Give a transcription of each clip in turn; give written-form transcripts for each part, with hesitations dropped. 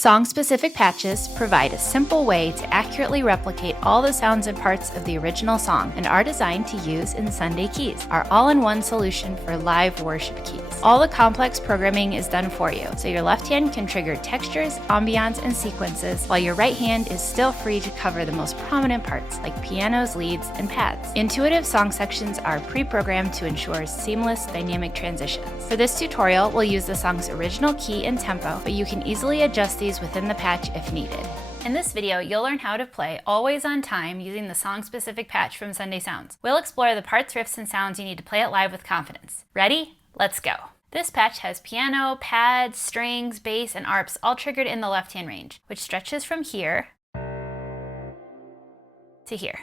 Song-specific patches provide a simple way to accurately replicate all the sounds and parts of the original song and are designed to use in Sunday Keys, our all-in-one solution for live worship keys. All the complex programming is done for you, so your left hand can trigger textures, ambiance, and sequences, while your right hand is still free to cover the most prominent parts like pianos, leads, and pads. Intuitive song sections are pre-programmed to ensure seamless dynamic transitions. For this tutorial, we'll use the song's original key and tempo, but you can easily adjust these within the patch if needed. In this video, you'll learn how to play Always on Time using the song-specific patch from Sunday Sounds. We'll explore the parts, riffs, and sounds you need to play it live with confidence. Ready? Let's go. This patch has piano, pads, strings, bass, and arps all triggered in the left-hand range, which stretches from here to here.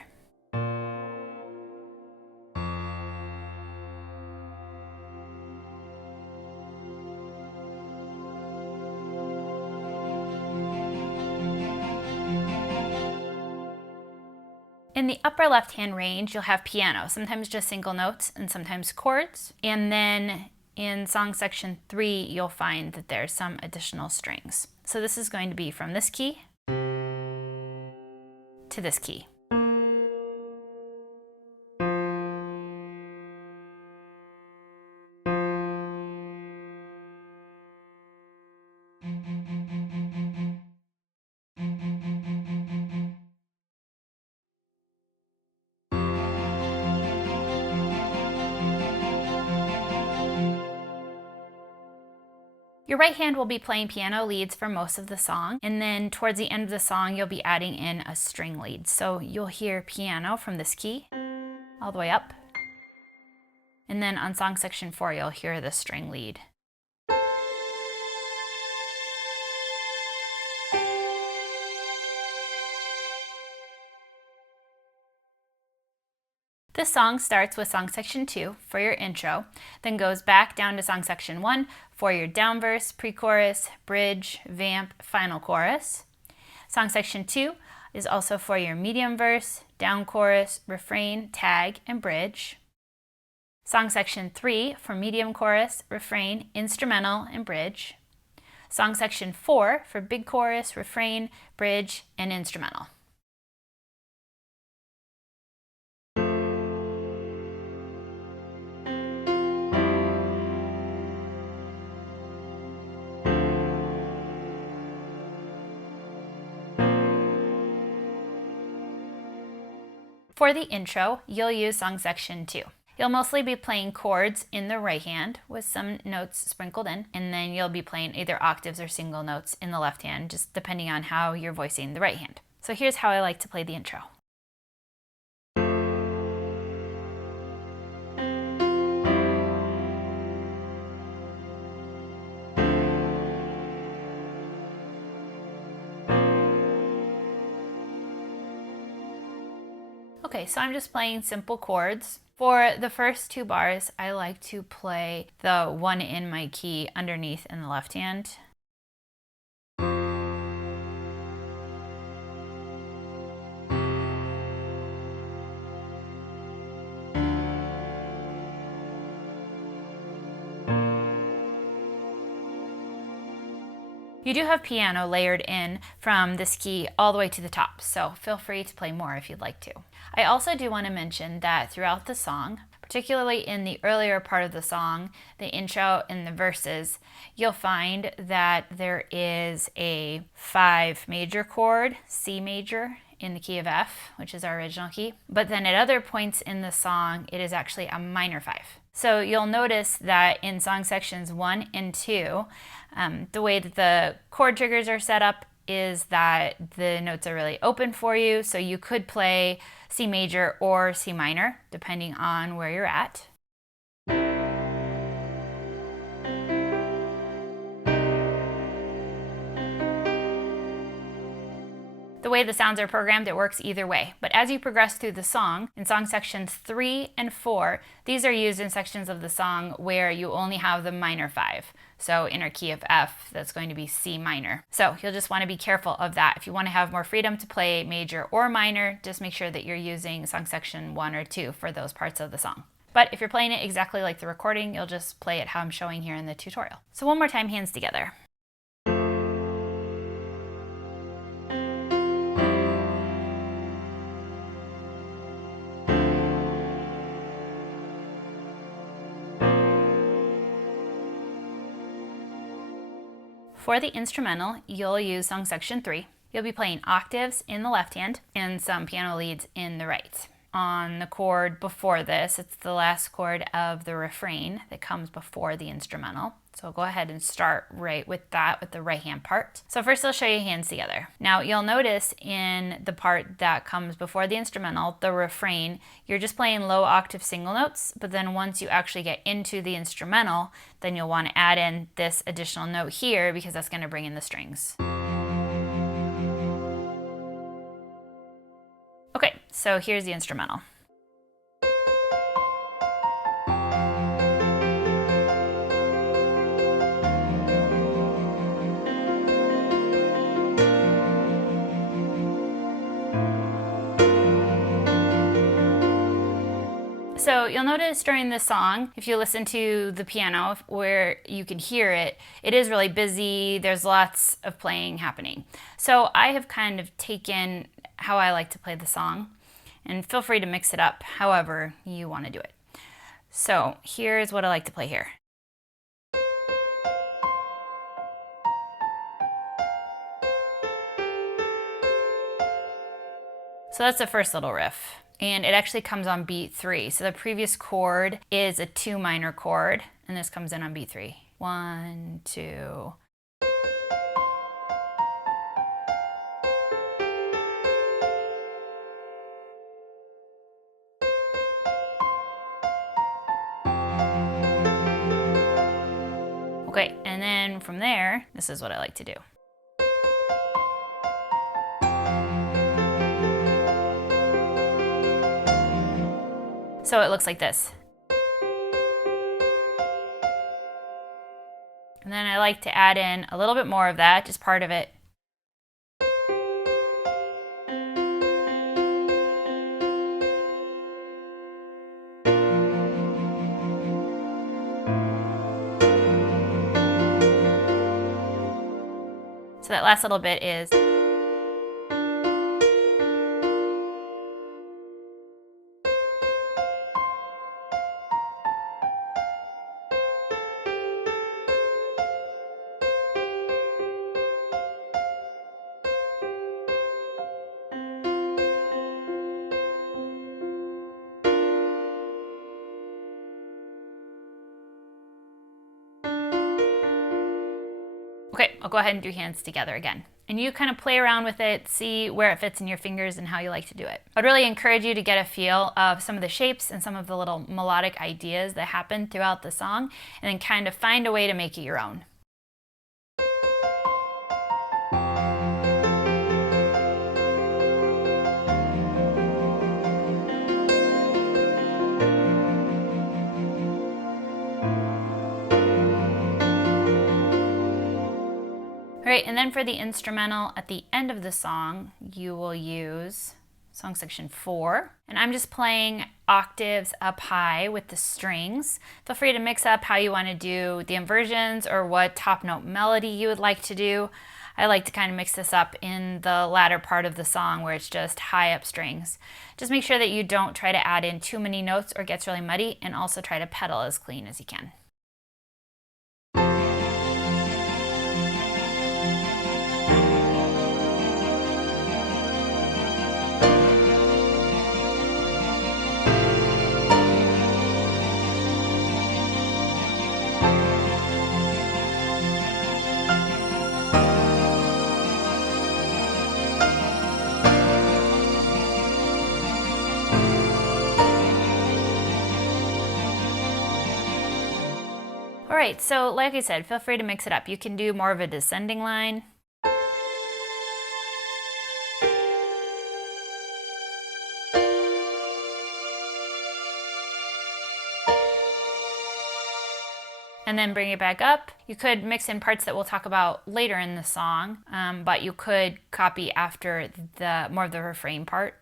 In the upper left-hand range, you'll have piano, sometimes just single notes and sometimes chords. And then in song section 3, you'll find that there's some additional strings. So this is going to be from this key to this key. Your right hand will be playing piano leads for most of the song, and then towards the end of the song you'll be adding in a string lead. So you'll hear piano from this key all the way up, and then on song section 4 you'll hear the string lead. This song starts with song section 2 for your intro, then goes back down to song section 1 for your down verse, pre-chorus, bridge, vamp, final chorus. Song section 2 is also for your medium verse, down chorus, refrain, tag, and bridge. Song section 3 for medium chorus, refrain, instrumental, and bridge. Song section 4 for big chorus, refrain, bridge, and instrumental. For the intro, you'll use song section 2. You'll mostly be playing chords in the right hand with some notes sprinkled in, and then you'll be playing either octaves or single notes in the left hand, just depending on how you're voicing the right hand. So here's how I like to play the intro. Okay, so I'm just playing simple chords. For the first 2 bars, I like to play the one in my key underneath in the left hand. You do have piano layered in from this key all the way to the top, so feel free to play more if you'd like to. I also do want to mention that throughout the song, particularly in the earlier part of the song, the intro and the verses, you'll find that there is a 5 major chord, C major, in the key of F, which is our original key. But then at other points in the song, it is actually a minor 5. So you'll notice that in song sections 1 and 2, the way that the chord triggers are set up is that the notes are really open for you. So you could play C major or C minor, depending on where you're at. The way the sounds are programmed, it works either way. But as you progress through the song, in song sections 3 and 4, these are used in sections of the song where you only have the minor 5. So in our key of F, that's going to be C minor. So you'll just want to be careful of that. If you want to have more freedom to play major or minor, just make sure that you're using song section 1 or 2 for those parts of the song. But if you're playing it exactly like the recording, you'll just play it how I'm showing here in the tutorial. So one more time, hands together. for the instrumental, you'll use song section 3. You'll be playing octaves in the left hand and some piano leads in the right. On the chord before this, it's the last chord of the refrain that comes before the instrumental. So go ahead and start right with that, with the right hand part. So first I'll show you hands together. Now you'll notice in the part that comes before the instrumental, the refrain, you're just playing low octave single notes, but then once you actually get into the instrumental, then you'll want to add in this additional note here because that's going to bring in the strings. Okay, so here's the instrumental. So you'll notice during this song, if you listen to the piano where you can hear it, it is really busy. There's lots of playing happening. So I have kind of taken how I like to play the song, and feel free to mix it up however you want to do it. So here's what I like to play here. So that's the first little riff. And it actually comes on beat 3. So the previous chord is a 2 minor chord, and this comes in on beat 3. 1, 2. Okay, and then from there, this is what I like to do. So it looks like this. And then I like to add in a little bit more of that, just part of it. So that last little bit is. Okay, I'll go ahead and do hands together again. And you kind of play around with it, see where it fits in your fingers and how you like to do it. I'd really encourage you to get a feel of some of the shapes and some of the little melodic ideas that happen throughout the song, and then kind of find a way to make it your own. All right, and then for the instrumental at the end of the song, you will use song section 4. And I'm just playing octaves up high with the strings. Feel free to mix up how you want to do the inversions or what top note melody you would like to do. I like to kind of mix this up in the latter part of the song where it's just high up strings. Just make sure that you don't try to add in too many notes or it gets really muddy, and also try to pedal as clean as you can. All right, so like I said, feel free to mix it up. You can do more of a descending line. And then bring it back up. You could mix in parts that we'll talk about later in the song, but you could copy after the more of the refrain part.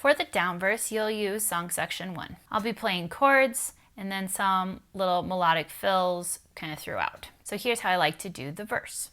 For the down verse, you'll use song section 1. I'll be playing chords and then some little melodic fills kind of throughout. So here's how I like to do the verse.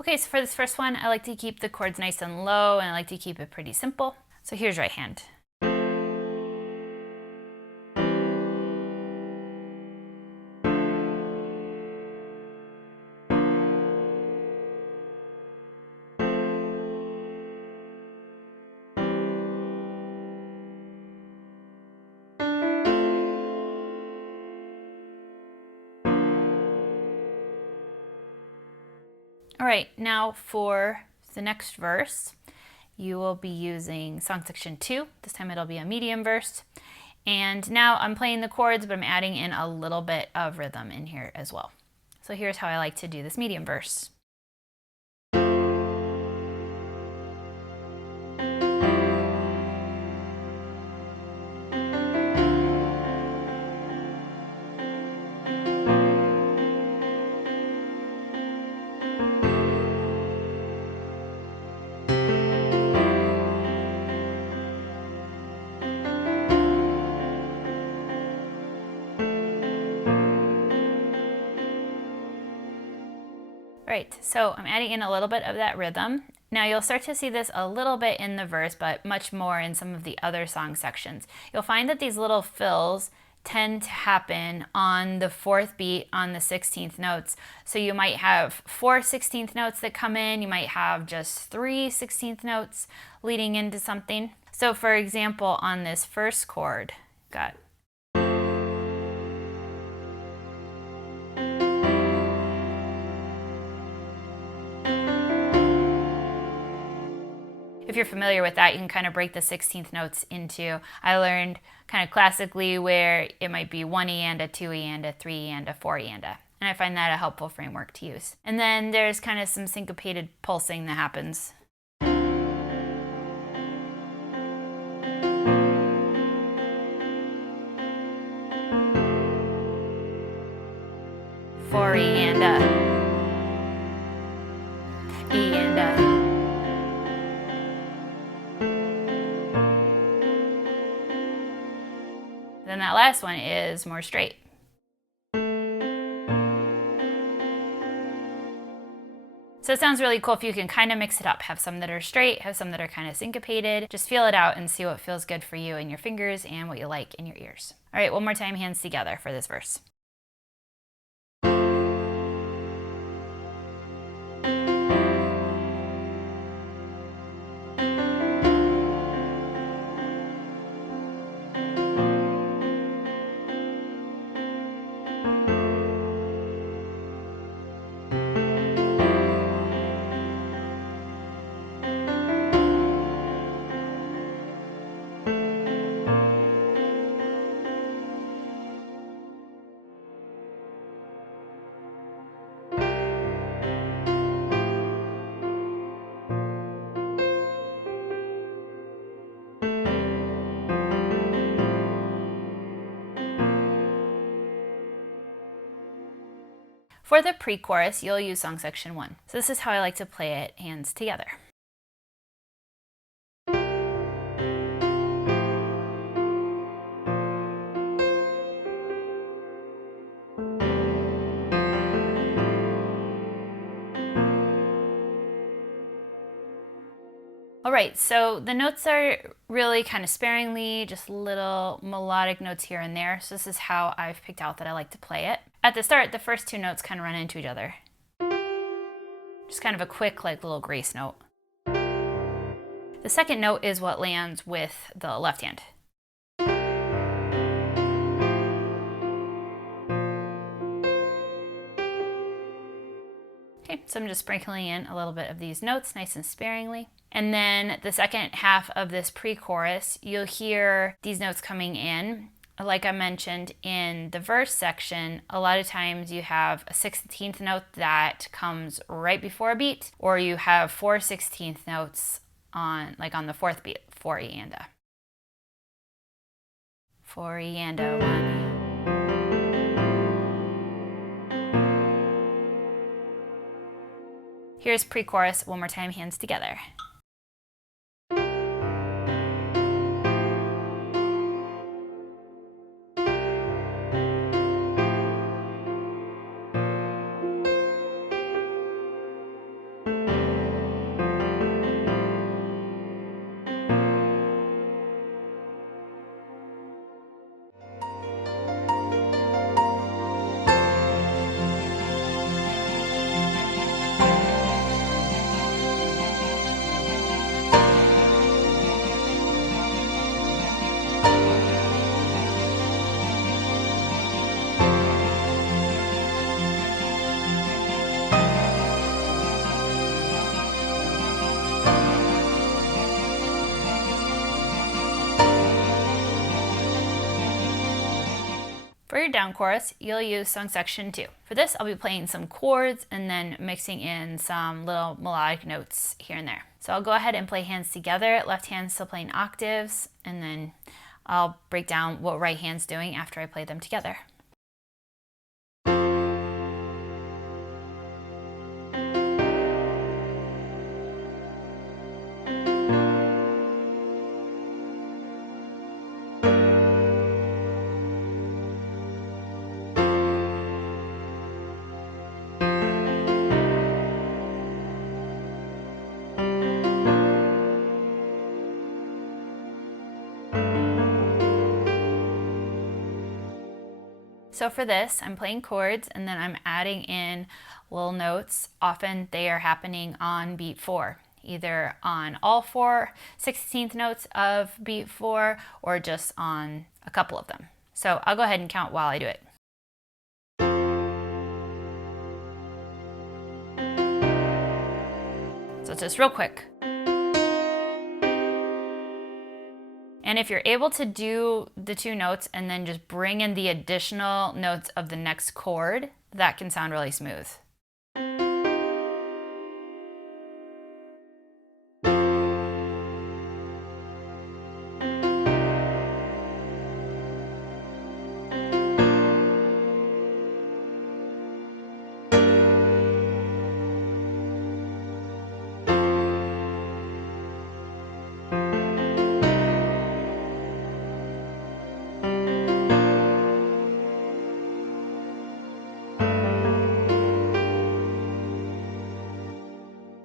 Okay, so for this first one, I like to keep the chords nice and low, and I like to keep it pretty simple. So here's right hand. All right, now for the next verse, you will be using song section 2. This time it'll be a medium verse. And now I'm playing the chords, but I'm adding in a little bit of rhythm in here as well. So here's how I like to do this medium verse. Right, so I'm adding in a little bit of that rhythm. Now you'll start to see this a little bit in the verse, but much more in some of the other song sections. You'll find that these little fills tend to happen on the 4th beat on the 16th notes. So you might have 4 16th notes that come in, you might have just 3 16th notes leading into something. So for example, on this first chord, got If you're familiar with that, you can kind of break the 16th notes into, I learned kind of classically where it might be 1 E and a 2 E and a 3 E and a 4 E and a. And I find that a helpful framework to use. And then there's kind of some syncopated pulsing that happens. 4 E and a, E and a. Then that last one is more straight. So it sounds really cool if you can kind of mix it up. Have some that are straight, have some that are kind of syncopated. Just feel it out and see what feels good for you in your fingers and what you like in your ears. All right, one more time, hands together for this verse. For the pre-chorus, you'll use song section 1. So this is how I like to play it, hands together. All right, so the notes are really kind of sparingly, just little melodic notes here and there. So this is how I've picked out that I like to play it. At the start, the first 2 notes kind of run into each other. Just kind of a quick, like, little grace note. The second note is what lands with the left hand. Okay, So I'm just sprinkling in a little bit of these notes nice and sparingly. And then the second half of this pre-chorus, you'll hear these notes coming in. Like I mentioned in the verse section, a lot of times you have a 16th note that comes right before a beat, or you have 4 16th notes on the fourth beat, 4 E and A. 4 E and A, 1. Here's pre-chorus one more time, hands together. For your down chorus, you'll use song section 2. For this, I'll be playing some chords and then mixing in some little melodic notes here and there. So I'll go ahead and play hands together, left hand still playing octaves, and then I'll break down what right hand's doing after I play them together. So for this, I'm playing chords and then I'm adding in little notes. Often they are happening on beat 4, either on all 4 16th notes of beat 4 or just on a couple of them. So I'll go ahead and count while I do it. So it's just real quick. And if you're able to do the 2 notes and then just bring in the additional notes of the next chord, that can sound really smooth.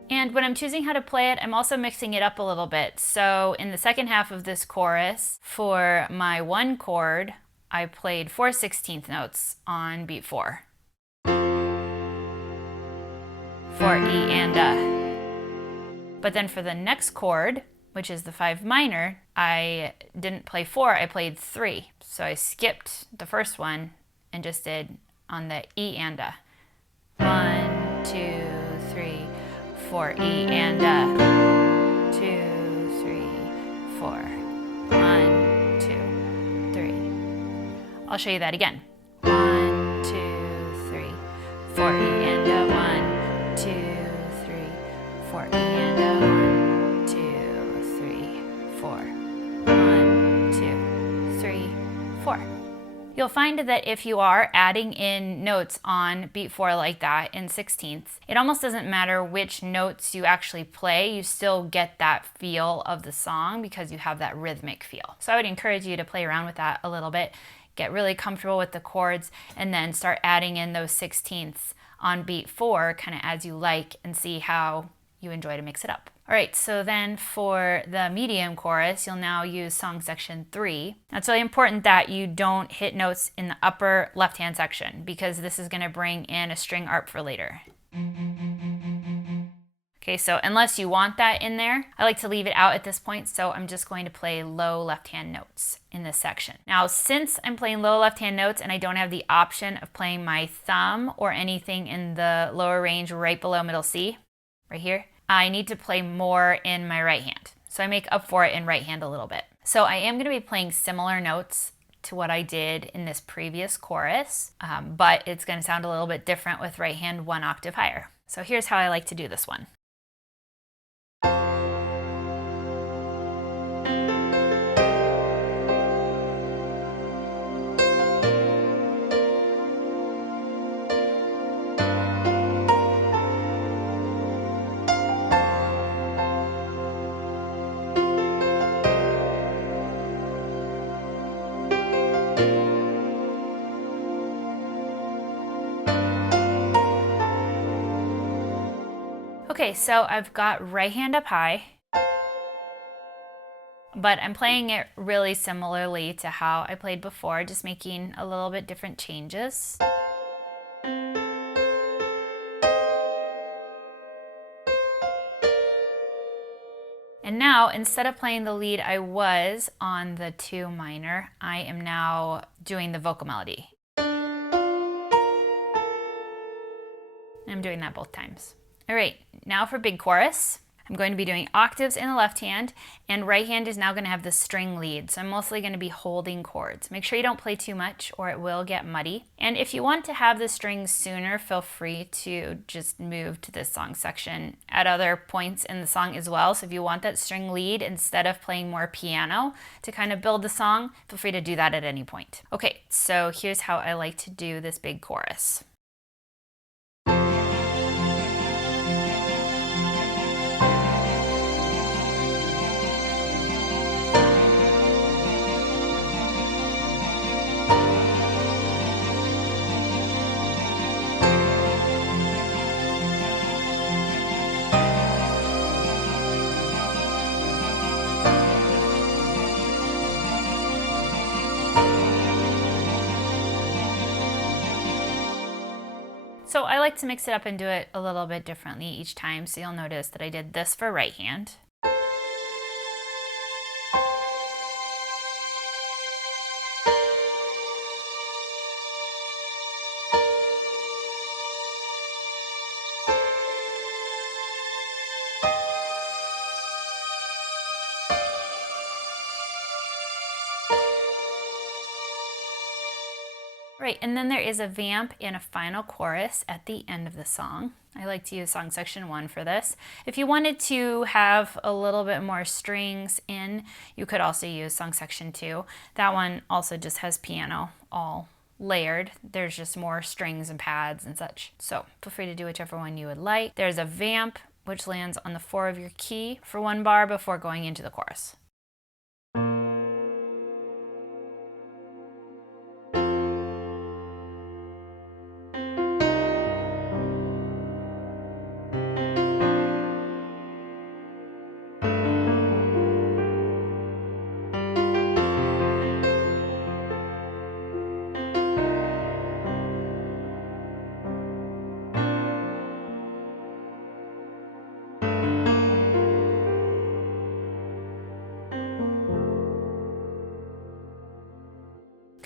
And when I'm choosing how to play it, I'm also mixing it up a little bit. So in the second half of this chorus, for my 1 chord, I played 4 16th notes on beat 4. 4 E and A. But then for the next chord, which is the 5 minor, I didn't play 4, I played 3. So I skipped the first one and just did on the E and A. 1, 2, 3, 4 E and A. 2, 3, 4. 1, 2, 3. I'll show you that again. 1, 2, 3, 4 E and A. 1, 2, 3, 4 E and A. 1, 2, 3, 4. 1, 2, 3, 4. You'll find that if you are adding in notes on beat 4 like that in 16ths, it almost doesn't matter which notes you actually play, you still get that feel of the song because you have that rhythmic feel. So I would encourage you to play around with that a little bit, get really comfortable with the chords, and then start adding in those 16ths on beat 4 kind of as you like and see how you enjoy to mix it up. All right, so then for the medium chorus, you'll now use song section 3. Now, it's really important that you don't hit notes in the upper left-hand section because this is going to bring in a string arp for later. Okay, so unless you want that in there, I like to leave it out at this point, so I'm just going to play low left-hand notes in this section. Now, since I'm playing low left-hand notes and I don't have the option of playing my thumb or anything in the lower range right below middle C, right here, I need to play more in my right hand. So I make up for it in right hand a little bit. So I am going to be playing similar notes to what I did in this previous chorus, but it's going to sound a little bit different with right hand 1 octave higher. So here's how I like to do this one. Okay, so I've got right hand up high, but I'm playing it really similarly to how I played before, just making a little bit different changes. And now, instead of playing the lead I was on the 2 minor, I am now doing the vocal melody. I'm doing that both times. All right, now for big chorus. I'm going to be doing octaves in the left hand, and right hand is now going to have the string lead, so I'm mostly going to be holding chords. Make sure you don't play too much or it will get muddy. And if you want to have the strings sooner, feel free to just move to this song section at other points in the song as well. So if you want that string lead instead of playing more piano to kind of build the song, feel free to do that at any point. Okay, so here's how I like to do this big chorus. So I like to mix it up and do it a little bit differently each time, so you'll notice that I did this for right hand. Right, and then there is a vamp and a final chorus at the end of the song. I like to use song section 1 for this. If you wanted to have a little bit more strings in, you could also use song section 2. That one also just has piano all layered. There's just more strings and pads and such. So feel free to do whichever one you would like. There's a vamp, which lands on the 4 of your key for 1 bar before going into the chorus.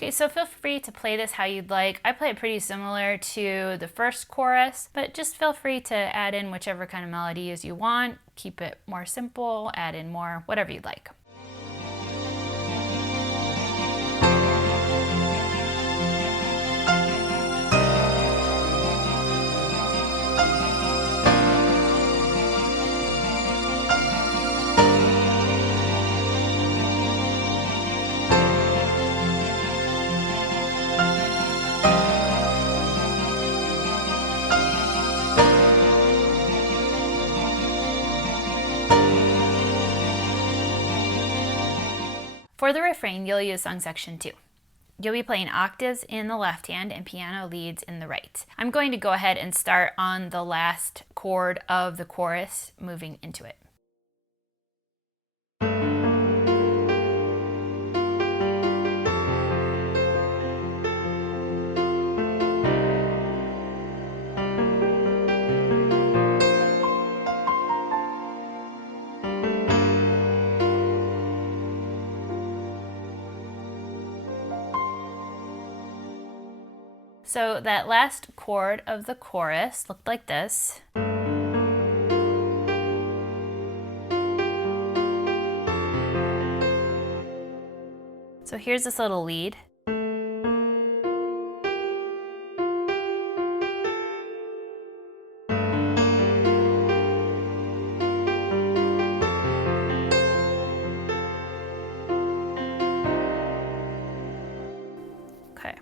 Okay, so feel free to play this how you'd like. I play it pretty similar to the first chorus, but just feel free to add in whichever kind of melodies you want. Keep it more simple, add in more, whatever you'd like. For the refrain, you'll use song section 2. You'll be playing octaves in the left hand and piano leads in the right. I'm going to go ahead and start on the last chord of the chorus, moving into it. So that last chord of the chorus looked like this. So here's this little lead. Okay.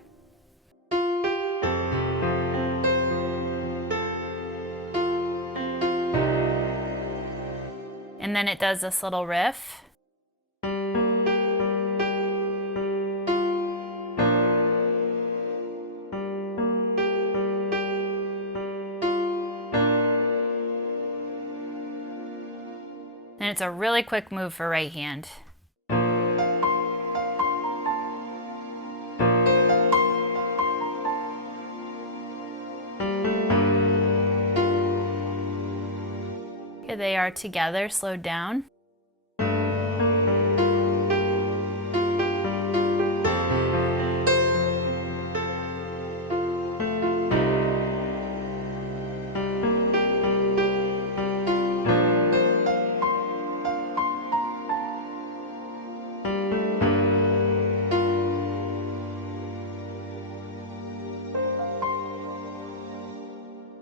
And then it does this little riff. And it's a really quick move for right hand. Here they are together, slowed down.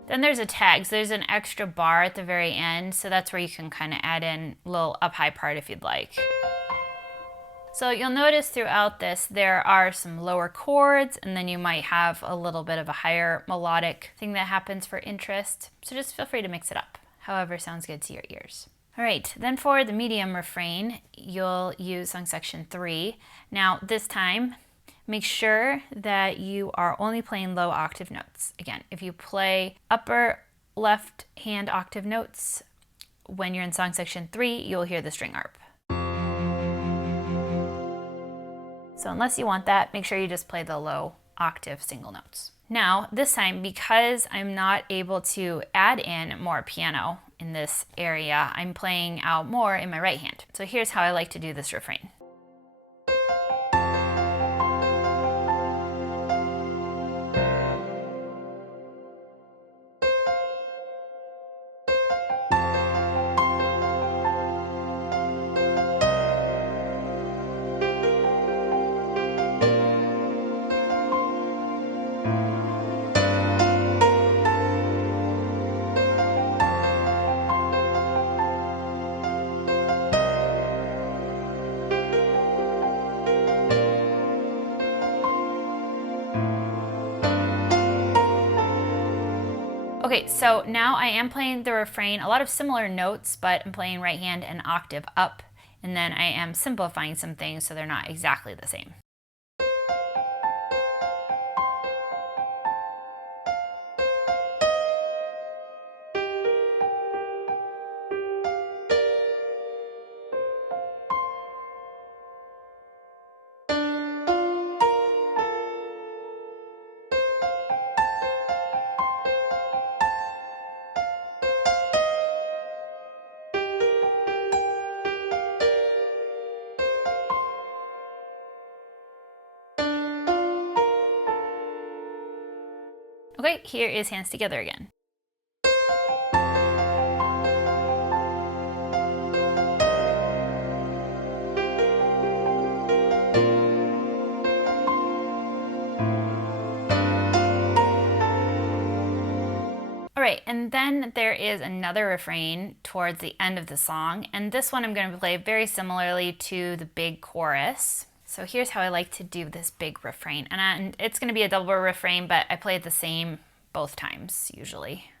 Then there's a tag, so there's an extra bar at the very end, so that's where you can kind of add in a little up-high part if you'd like. So you'll notice throughout this there are some lower chords, and then you might have a little bit of a higher melodic thing that happens for interest. So just feel free to mix it up, however sounds good to your ears. All right, then for the medium refrain, you'll use song section 3. Now this time, make sure that you are only playing low octave notes. Again, if you play upper left hand octave notes, when you're in song section 3, you'll hear the string arp. So unless you want that, make sure you just play the low octave single notes. Now, this time, because I'm not able to add in more piano in this area, I'm playing out more in my right hand. So here's how I like to do this refrain. Okay, so now I am playing the refrain, a lot of similar notes, but I'm playing right hand an octave up, and then I am simplifying some things so they're not exactly the same. Okay, here is Hands Together again. Alright, and then there is another refrain towards the end of the song, and this one I'm going to play very similarly to the big chorus. So here's how I like to do this big refrain, and it's going to be a double refrain, but I play it the same both times usually.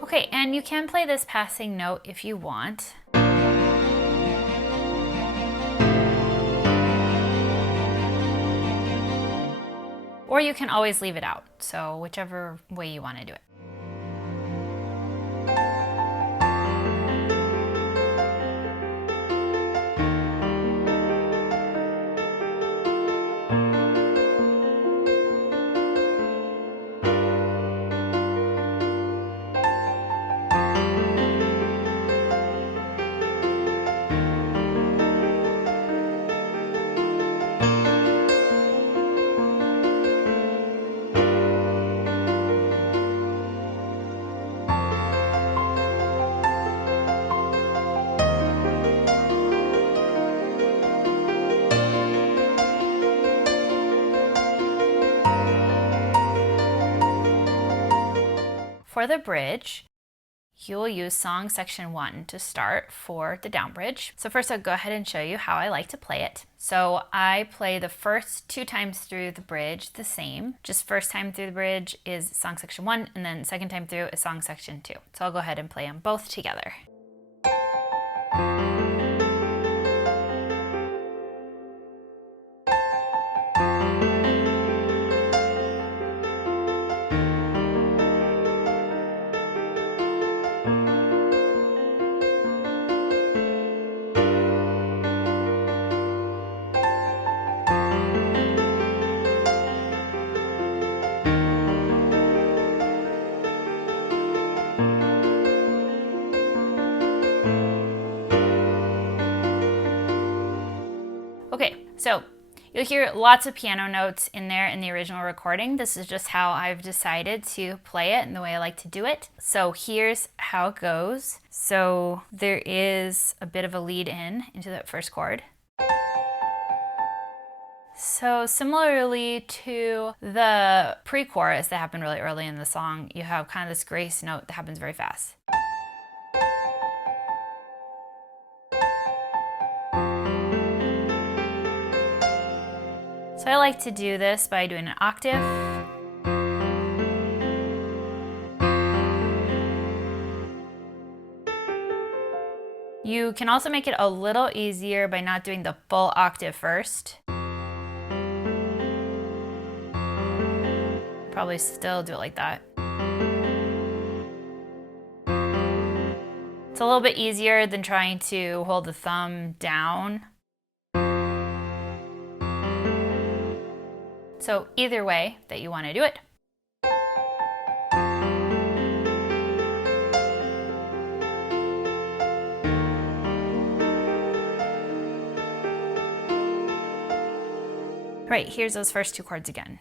Okay, and you can play this passing note if you want. or you can always leave it out. So whichever way you want to do it. For the bridge, you'll use song section 1 to start for the down bridge. So first I'll go ahead and show you how I like to play it. So I play the first 2 times through the bridge the same. Just first time through the bridge is song section 1, and then second time through is song section 2. So I'll go ahead and play them both together. Okay, so you'll hear lots of piano notes in there in the original recording. This is just how I've decided to play it and the way I like to do it. So here's how it goes. So there is a bit of a lead in into that first chord. So similarly to the pre-chorus that happened really early in the song, you have kind of this grace note that happens very fast. So I like to do this by doing an octave, you can also make it a little easier by not doing the full octave first. Probably still do it like that. It's a little bit easier than trying to hold the thumb down. So either way that you want to do it. All right, here's those first 2 chords again.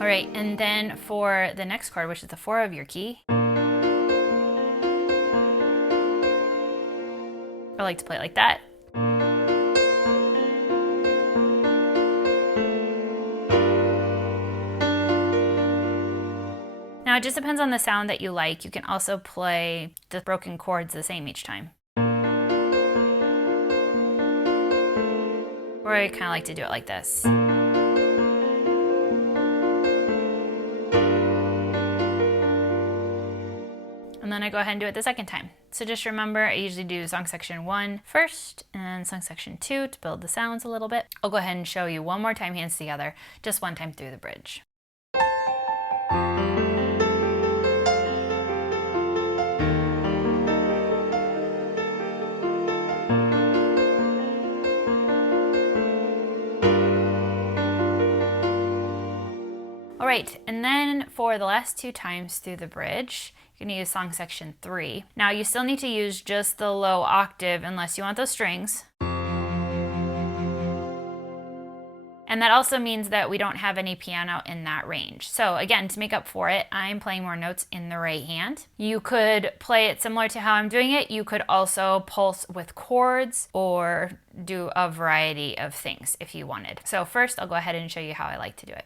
All right, and then for the next chord, which is the 4 of your key, I like to play it like that. Now it just depends on the sound that you like. You can also play the broken chords the same each time. Or I kind of like to do it like this. And then I go ahead and do it the second time. So just remember, I usually do song section 1 first and song section 2 to build the sounds a little bit. I'll go ahead and show you one more time, hands together, just one time through the bridge. All right, and then for the last 2 times through the bridge, you're going to use song section 3. Now you still need to use just the low octave unless you want those strings. And that also means that we don't have any piano in that range. So again, to make up for it, I'm playing more notes in the right hand. You could play it similar to how I'm doing it. You could also pulse with chords or do a variety of things if you wanted. So first, I'll go ahead and show you how I like to do it.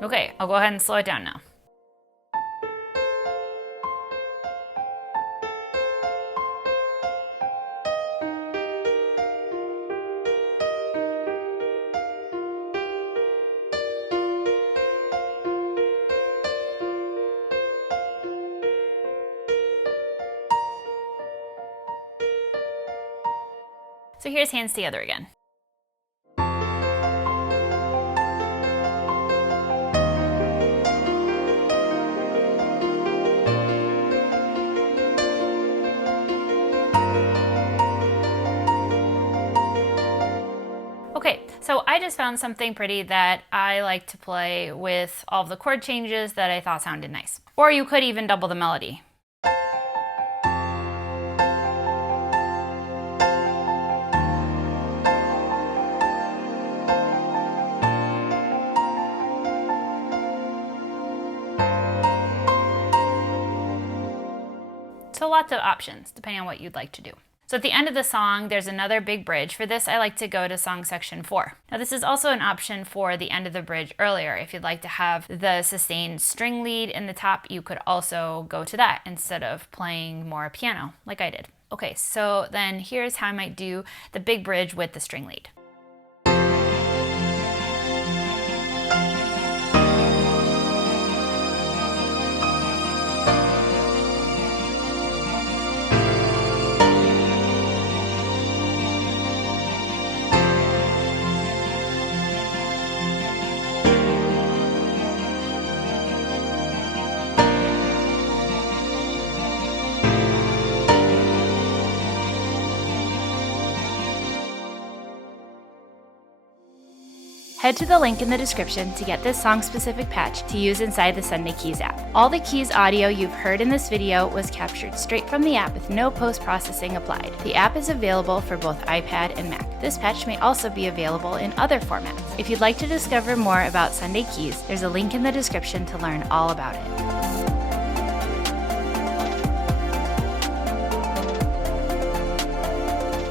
Okay, I'll go ahead and slow it down now. So here's Hands Together again. Okay, so I just found something pretty that I like to play with all of the chord changes that I thought sounded nice. Or you could even double the melody. So lots of options, depending on what you'd like to do. So at the end of the song, there's another big bridge. For this, I like to go to song section 4. Now this is also an option for the end of the bridge earlier. If you'd like to have the sustained string lead in the top, you could also go to that instead of playing more piano, like I did. Okay, so then here's how I might do the big bridge with the string lead. Head to the link in the description to get this song-specific patch to use inside the Sunday Keys app. All the Keys audio you've heard in this video was captured straight from the app with no post-processing applied. The app is available for both iPad and Mac. This patch may also be available in other formats. If you'd like to discover more about Sunday Keys, there's a link in the description to learn all about it.